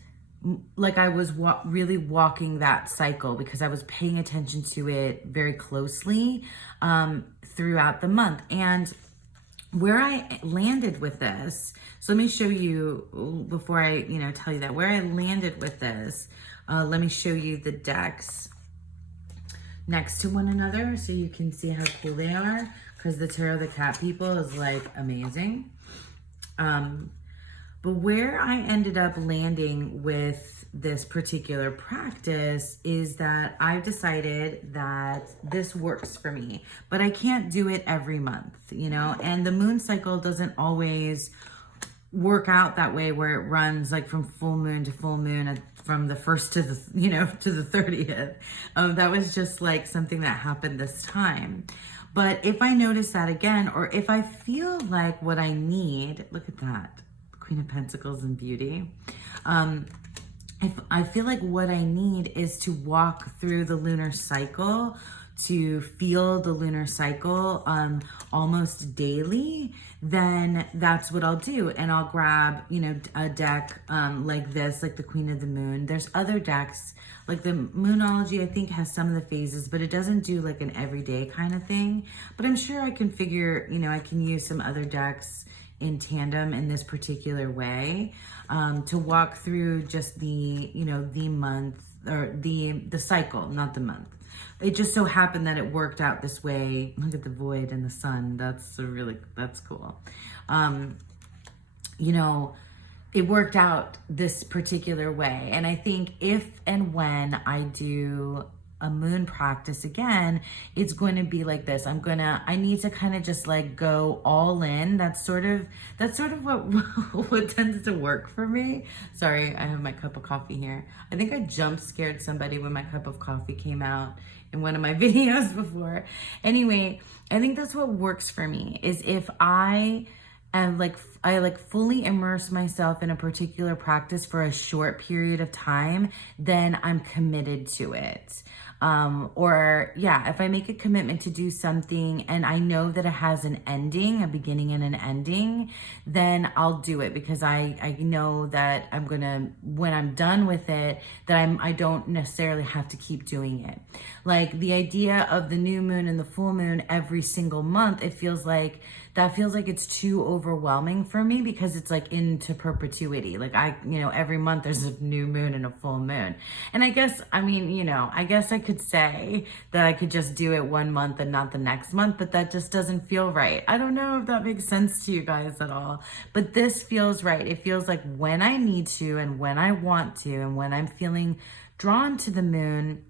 like I was really walking that cycle because I was paying attention to it very closely throughout the month. And where I landed with this, so let me show you, before I, you know, tell you that, where I landed with this, let me show you the decks next to one another so you can see how cool they are, because the Tarot of the Cat People is like amazing. But where I ended up landing with this particular practice is that I've decided that this works for me, but I can't do it every month, you know, and the moon cycle doesn't always work out that way, where it runs like from full moon to full moon, from the 1st to the, you know, to the 30th. That was just like something that happened this time. But if I notice that again, or if I feel like what I need, look at that. Queen of Pentacles and Beauty. If I feel like what I need is to walk through the lunar cycle, to feel the lunar cycle almost daily, then that's what I'll do. And I'll grab, you know, a deck like this, like the Queen of the Moon. There's other decks, like the Moonology, I think, has some of the phases, but it doesn't do like an everyday kind of thing. But I'm sure I can figure, you know, I can use some other decks in tandem in this particular way to walk through just the, you know, the month or the cycle, not the month. It just so happened that it worked out this way. Look at the void and the sun. That's cool. You know, it worked out this particular way. And I think if and when I do a moon practice again, it's going to be like this. I need to kind of just like go all in. That's sort of what what tends to work for me. Sorry, I have my cup of coffee here. I think I jump scared somebody when my cup of coffee came out in one of my videos before. Anyway, I think that's what works for me, is if I fully immerse myself in a particular practice for a short period of time, then I'm committed to it. If I make a commitment to do something and I know that it has an ending, a beginning and an ending, then I'll do it, because I know that when I'm done with it, that I don't necessarily have to keep doing it. Like the idea of the new moon and the full moon every single month, it feels like it's too overwhelming for me, because it's like into perpetuity. Like every month there's a new moon and a full moon. And I guess I could say that I could just do it one month and not the next month, but that just doesn't feel right. I don't know if that makes sense to you guys at all, but this feels right. It feels like when I need to and when I want to and when I'm feeling drawn to the moon,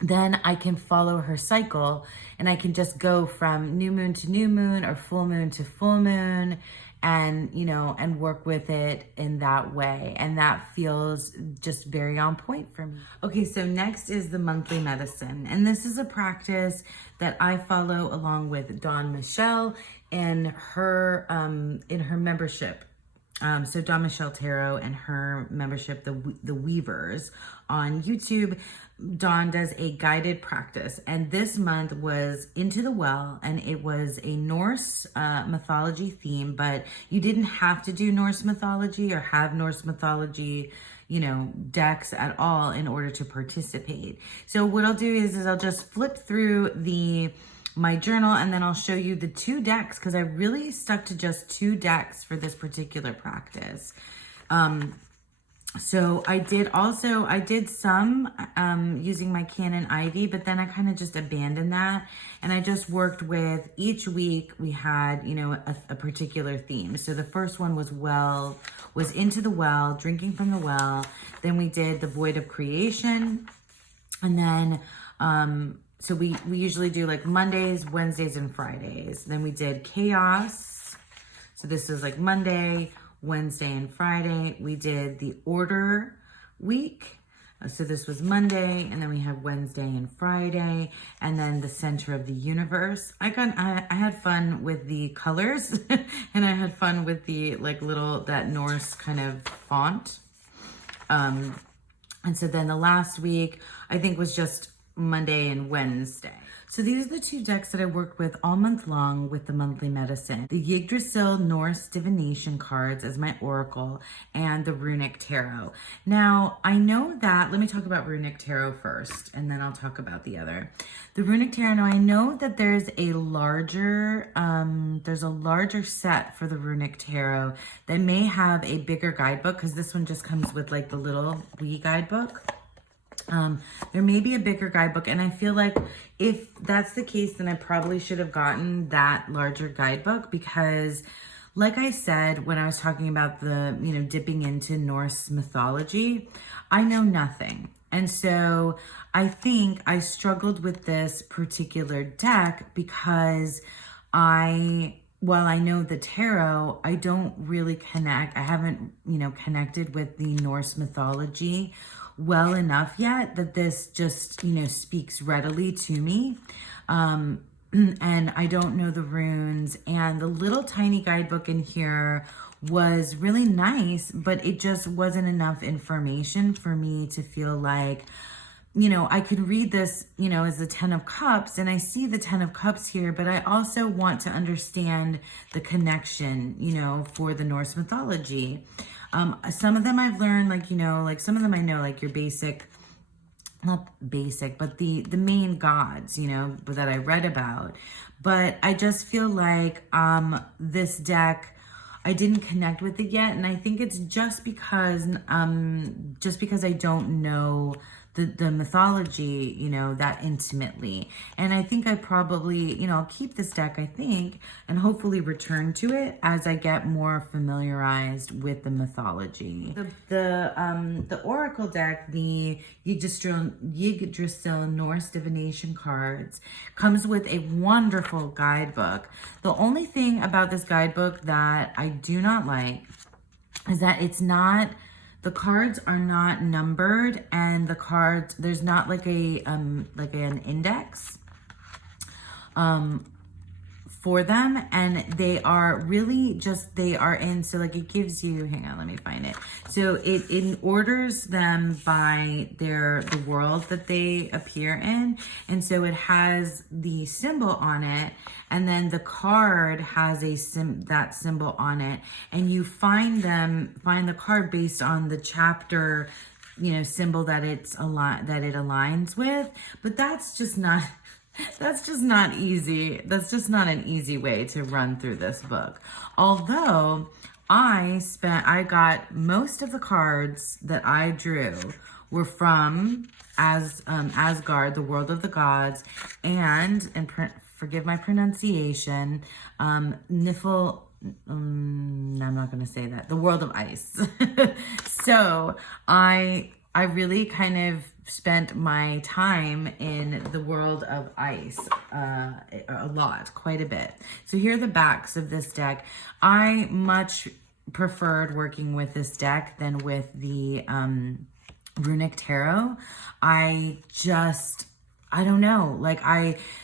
then I can follow her cycle and I can just go from new moon to new moon or full moon to full moon, and work with it in that way. And that feels just very on point for me. Okay, so next is the monthly medicine. And this is a practice that I follow along with Dawn Michelle and her membership. So Dawn Michelle Tarot and her membership, the Weavers on YouTube. Dawn does a guided practice, and this month was Into the Well, and it was a Norse mythology theme, but you didn't have to do Norse mythology or have Norse mythology decks at all in order to participate. So what I'll do is I'll just flip through my journal, and then I'll show you the 2 decks, because I really stuck to just 2 decks for this particular practice. So I did some using my Canon Ivy, but then I kind of just abandoned that, and I just worked with each week. We had a particular theme. So the first one was Into the Well, drinking from the well. Then we did the Void of Creation, and then so we usually do like Mondays, Wednesdays, and Fridays. Then we did Chaos. So this was like Monday, Wednesday, and Friday. We did the Order week. So this was Monday, and then we have Wednesday and Friday, and then the Center of the Universe. I had fun with the colors, and I had fun with the that Norse kind of font. And so then the last week, I think, was just Monday and Wednesday. So these are the 2 decks that I worked with all month long with the monthly medicine. The Yggdrasil Norse divination cards as my oracle, and the Runic Tarot. Now, I know that, let me talk about Runic Tarot first, and then I'll talk about the other. The Runic Tarot, now I know that there's a larger set for the Runic Tarot that may have a bigger guidebook, because this one just comes with like the little wee guidebook. There may be a bigger guidebook, and I feel like if that's the case, then I probably should have gotten that larger guidebook, because like I said, when I was talking about the, dipping into Norse mythology, I know nothing. And so I think I struggled with this particular deck because while I know the tarot, I don't really connect. I haven't, connected with the Norse mythology well enough yet that this just, speaks readily to me. And I don't know the runes, and the little tiny guidebook in here was really nice, but it just wasn't enough information for me to feel like, I could read this, as the 10 of Cups, and I see the 10 of Cups here, but I also want to understand the connection, for the Norse mythology. Some of them I've learned, some of them I know, like your basic, not basic, but the main gods, that I read about. But I just feel like this deck, I didn't connect with it yet, and I think it's just because I don't know the mythology, you know, that intimately. And I think I probably, you know, I'll keep this deck, I think, and hopefully return to it as I get more familiarized with the mythology. The Oracle deck, the Yggdrasil Norse divination cards, comes with a wonderful guidebook. The only thing about this guidebook that I do not like is that it's not, the cards are not numbered, and the cards, there's not like an index for them, and they are really just, they are in, so like it gives you, hang on, let me find it. So it orders them by the world that they appear in, and so it has the symbol on it, and then the card has that symbol on it, and you find the card based on the chapter, you know, symbol that it aligns with. But that's just not easy. That's just not an easy way to run through this book. Although I got most of the cards that I drew were from Asgard, the world of the gods, and forgive my pronunciation, I'm not going to say that, the world of ice. So I really kind of spent my time in the world of ice a lot, quite a bit. So here are the backs of this deck. I much preferred working with this deck than with the Runic Tarot. I don't know, like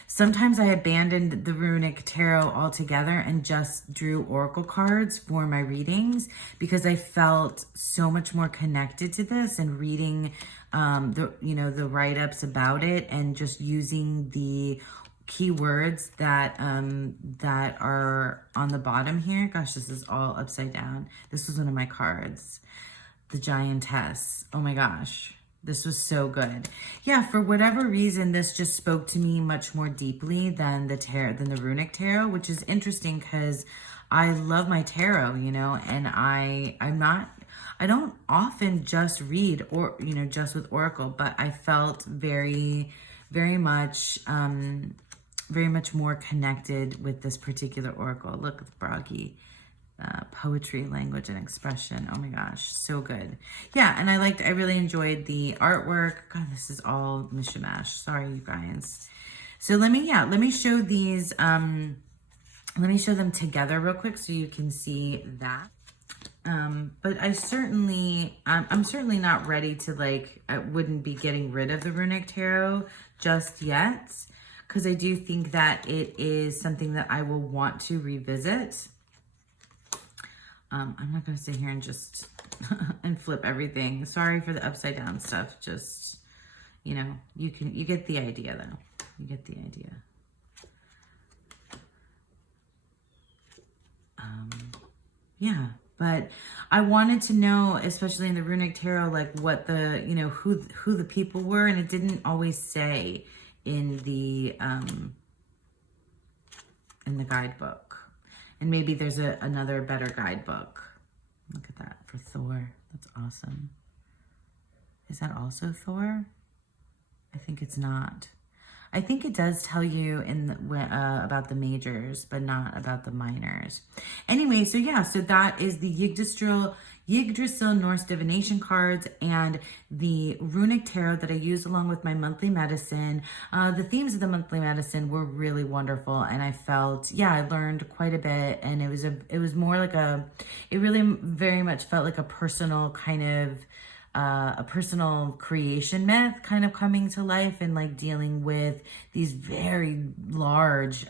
sometimes I abandoned the Runic Tarot altogether and just drew oracle cards for my readings because I felt so much more connected to this, and reading the write-ups about it and just using the keywords that are on the bottom here. Gosh, this is all upside down. This was one of my cards, the Giantess. Oh my gosh. This was so good. Yeah, for whatever reason, this just spoke to me much more deeply than the Runic Tarot, which is interesting because I love my tarot, you know, and I don't often just read or, you know, just with Oracle, but I felt very, very much more connected with this particular Oracle. Look at the Bragi. Poetry, language, and expression. Oh my gosh, so good. Yeah, and I really enjoyed the artwork. God, this is all mishmash. Sorry, you guys. So let me show these, let me show them together real quick so you can see that. But I'm certainly not ready to I wouldn't be getting rid of the Runic Tarot just yet, because I do think that it is something that I will want to revisit. I'm not going to sit here and just and flip everything. Sorry for the upside down stuff. Just, you know, you get the idea though. You get the idea. Yeah, but I wanted to know, especially in the Runic Tarot, like what the, you know, who the people were, and it didn't always say in the guidebook. And maybe there's another better guidebook. Look at that for Thor. That's awesome. Is that also Thor? I think it's not. I think it does tell you about the majors, but not about the minors. Anyway, so yeah, so that is the Yggdrasil Norse divination cards and the Runic Tarot that I use along with my monthly medicine. The themes of the monthly medicine were really wonderful, and I felt, yeah, I learned quite a bit, and it was more like it really very much felt like a personal kind of a personal creation myth kind of coming to life, and like dealing with these very large,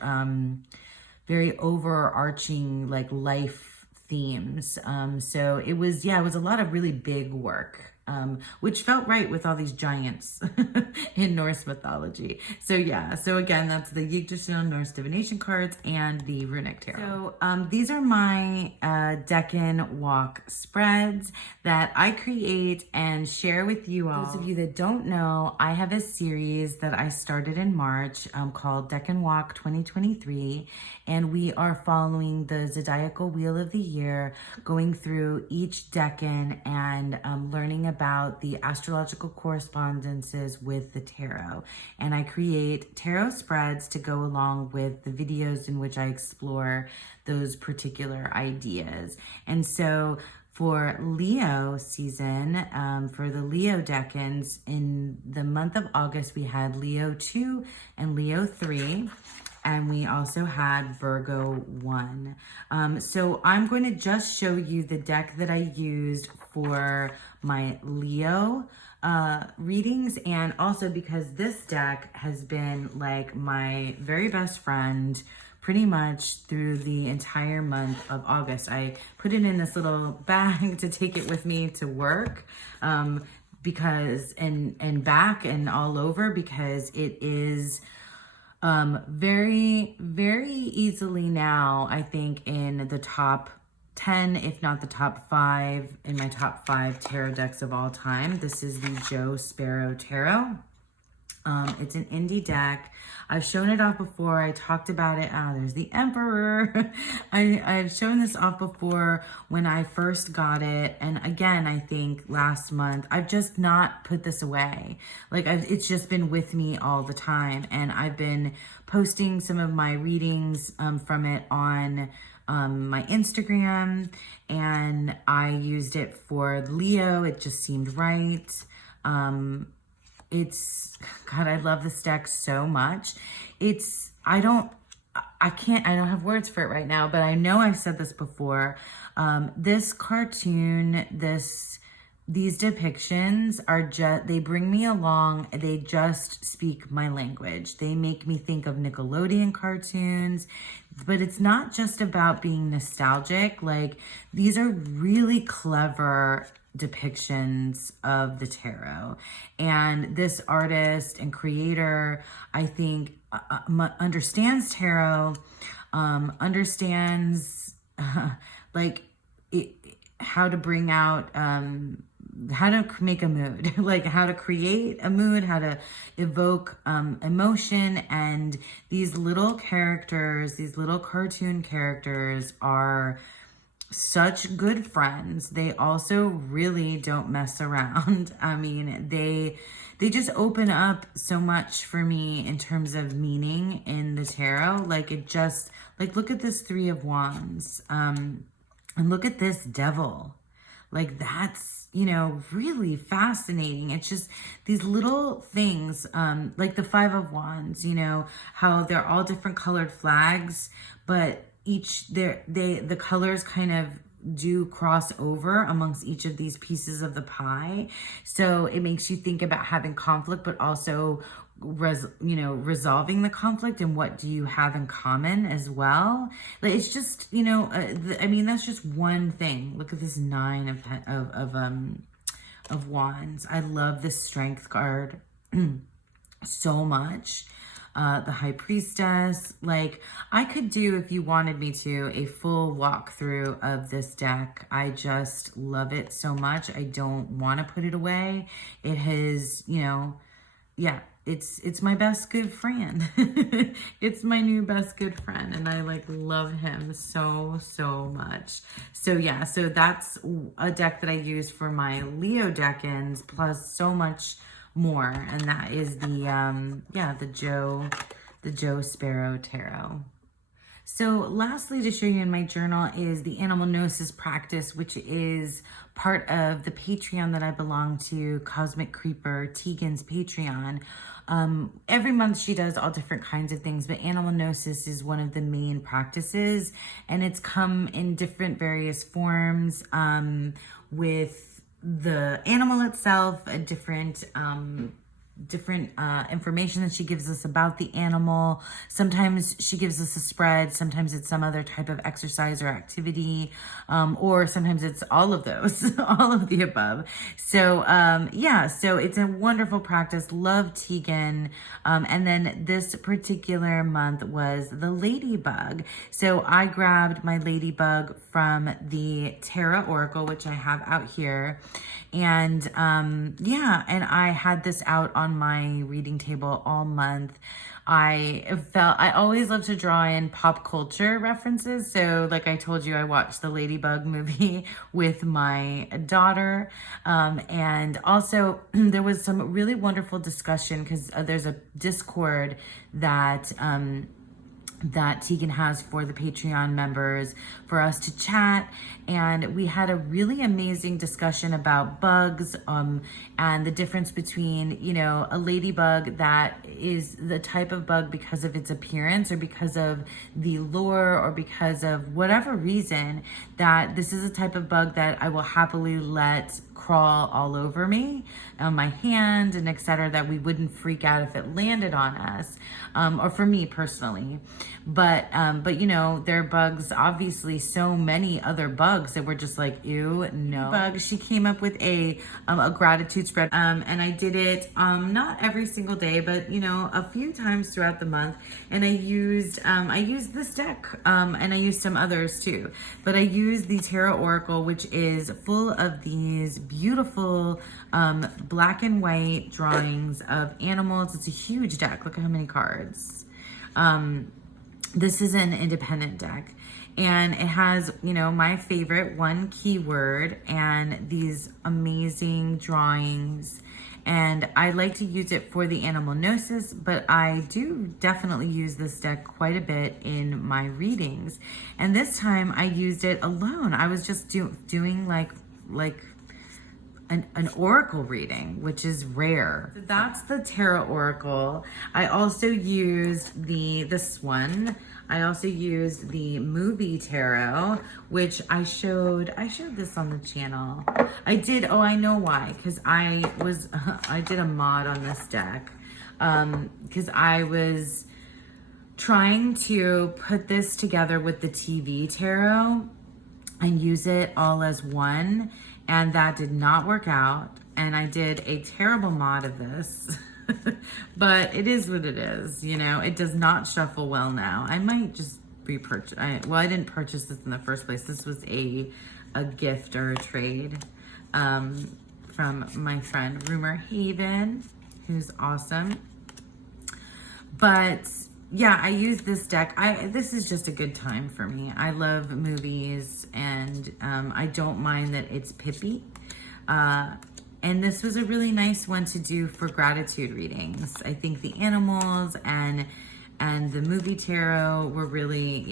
very overarching like life themes. So it was a lot of really big work, which felt right with all these giants in Norse mythology. So yeah, so again, that's the Yggdrasil Norse divination cards and the Runic Tarot. So these are my Deccan walk spreads that I create and share with you all. Those of you that don't know, I have a series that I started in March called Deccan Walk 2023, and we are following the Zodiacal Wheel of the Year, going through each Deccan and learning about about the astrological correspondences with the tarot. And I create tarot spreads to go along with the videos in which I explore those particular ideas. And so for Leo season, for the Leo decans, in the month of August, we had Leo 2 and Leo 3. And we also had Virgo 1. So I'm going to just show you the deck that I used for my Leo readings. And also because this deck has been like my very best friend pretty much through the entire month of August. I put it in this little bag to take it with me to work because, and back and all over, because it is very, very easily now, I think, in the top 10, if not the top 5, in my top 5 tarot decks of all time. This is the Joe Sparrow Tarot. It's an indie deck. I've shown it off before. I talked about it. There's the Emperor. I've shown this off before when I first got it. And again, I think last month, I've just not put this away. Like it's just been with me all the time. And I've been posting some of my readings from it on my Instagram. And I used it for Leo. It just seemed right. God, I love this deck so much. I don't have words for it right now, but I know I've said this before. This cartoon, these depictions are they bring me along. They just speak my language. They make me think of Nickelodeon cartoons, but it's not just about being nostalgic. Like, these are really clever depictions of the tarot, and this artist and creator, I think, understands tarot, understands how to bring out how to make a mood, like how to create a mood, how to evoke emotion. And these little characters, these little cartoon characters, are such good friends. They also really don't mess around. I mean, they just open up so much for me in terms of meaning in the tarot. Like, look at this 3 of Wands, and look at this Devil. Like, that's, really fascinating. It's just these little things, like the 5 of Wands, how they're all different colored flags, but the colors kind of do cross over amongst each of these pieces of the pie. So it makes you think about having conflict, but also resolving the conflict, and what do you have in common as well. Like, it's just, that's just one thing. Look at this 9 of Wands. I love this Strength card so much. The High Priestess. Like, I could do, if you wanted me to, a full walkthrough of this deck. I just love it so much. I don't want to put it away. It has, it's my best good friend. It's my new best good friend, and I love him so, so much. So yeah, so that's a deck that I use for my Leo decans, plus so much more, and that is the Joe Sparrow Tarot. So lastly, to show you in my journal, is the Animal Gnosis practice, which is part of the Patreon that I belong to, Cosmic Creeper, Tegan's Patreon. Every month she does all different kinds of things, but Animal Gnosis is one of the main practices, and it's come in different various forms, with the animal itself, a different information that she gives us about the animal. Sometimes she gives us a spread, sometimes it's some other type of exercise or activity, or sometimes it's all of those, all of the above. So so it's a wonderful practice. Love Tegan. And then this particular month was the ladybug. So I grabbed my ladybug from the Tarot Oracle, which I have out here. And and I had this out on my reading table all month. I always love to draw in pop culture references. So like I told you, I watched the Ladybug movie with my daughter. And also there was some really wonderful discussion because there's a Discord that, that Tegan has for the Patreon members for us to chat. And we had a really amazing discussion about bugs and the difference between, you know, a ladybug that is the type of bug because of its appearance or because of the lure or because of whatever reason, that this is a type of bug that I will happily let crawl all over me, on my hand, and etc., that we wouldn't freak out if it landed on us, or for me personally. But you know, there are bugs, obviously so many other bugs that we're just like, ew, no. Bug, she came up with a gratitude spread, and I did it not every single day, but you know, a few times throughout the month. And I used this deck, and I used some others too, but I used the Tarot Oracle, which is full of these beautiful black and white drawings of animals. It's a huge deck. Look at how many cards. This is an independent deck, and it has, you know, my favorite one keyword and these amazing drawings. And I like to use it for the animal gnosis, but I do definitely use this deck quite a bit in my readings. And this time I used it alone. I was just doing like an oracle reading, which is rare. So that's the Tarot Oracle. I also used this one. I also used the movie tarot, which I showed this on the channel. I did, oh, I know why, because I did a mod on this deck, because I was trying to put this together with the TV tarot and use it all as one, and that did not work out, and I did a terrible mod of this. But it is what it is, you know. It does not shuffle well now. I might just repurchase. Well, I didn't purchase this in the first place. This was a gift or a trade from my friend Rumor Haven, who's awesome. But yeah, I use this deck. This is just a good time for me. I love movies, and I don't mind that it's pippy. And this was a really nice one to do for gratitude readings. I think the animals and the movie tarot were really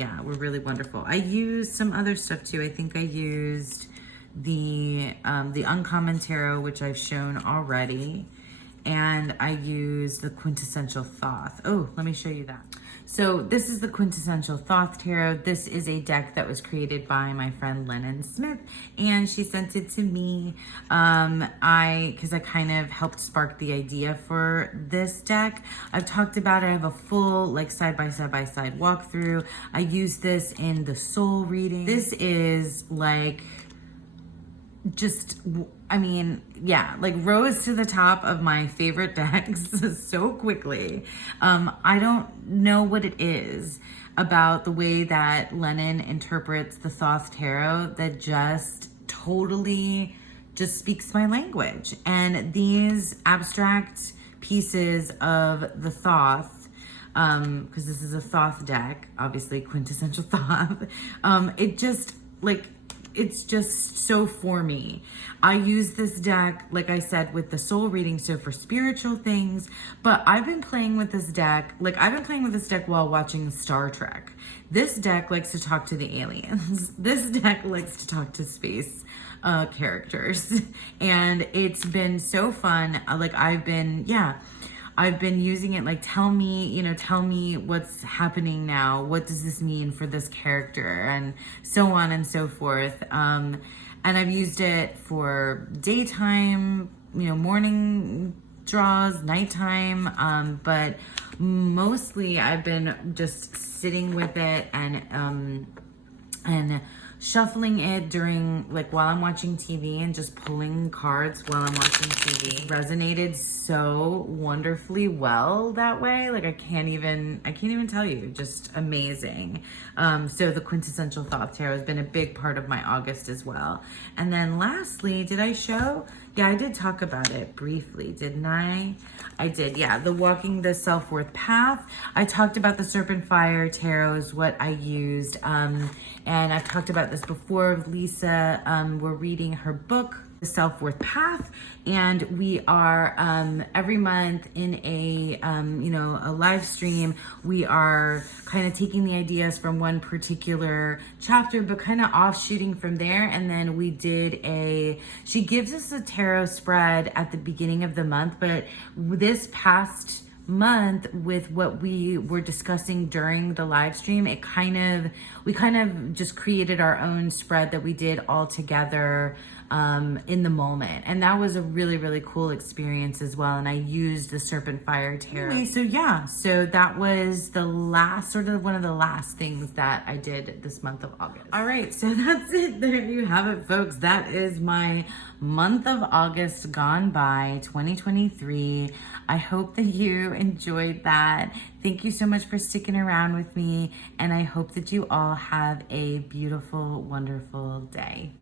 wonderful. I used some other stuff too. I think I used the uncommon tarot, which I've shown already. And I used the quintessential Thoth. Oh, let me show you that. So this is the quintessential Thoth tarot. This is a deck that was created by my friend Lennon Smith, and she sent it to me. Because I kind of helped spark the idea for this deck. I've talked about it. I have a full like side by side walkthrough. I use this in the soul reading. This is like just, I mean, yeah, like rose to the top of my favorite decks so quickly. I don't know what it is about the way that Lennon interprets the Thoth Tarot that just totally just speaks my language. And these abstract pieces of the Thoth, because this is a Thoth deck, obviously quintessential Thoth, it just like, it's just so for me. I use this deck, like I said, with the soul reading, so for spiritual things, but I've been playing with this deck, while watching Star Trek. This deck likes to talk to the aliens. This deck likes to talk to space characters. And it's been so fun. I've been using it like, tell me what's happening now. What does this mean for this character? And so on and so forth. And I've used it for daytime, morning draws, nighttime. But mostly I've been just sitting with it and shuffling it during, like, while I'm watching TV and just pulling cards while I'm watching TV. Resonated so wonderfully well that way. Like, I can't even tell you, just amazing. So the quintessential Thoth Tarot has been a big part of my August as well. And then lastly, did I show? Yeah, I did talk about it briefly, didn't I? I did, yeah. The Walking the Self-Worth Path. I talked about the Serpentfire Tarot is what I used. And I've talked about this before with Lisa. We're reading her book, The Self-Worth Path, and we are every month in a a live stream, we are kind of taking the ideas from one particular chapter but kind of offshooting from there. And then she gives us a tarot spread at the beginning of the month, but this past month, with what we were discussing during the live stream, we kind of just created our own spread that we did all together in the moment, and that was a really, really cool experience as well. And I used the Serpentfire Tarot. Anyway, so that was the last, sort of one of the last things that I did this month of August. All right, so that's it. There you have it, folks. That is my month of August gone by, 2023. I hope that you enjoyed that. Thank you so much for sticking around with me, and I hope that you all have a beautiful, wonderful day.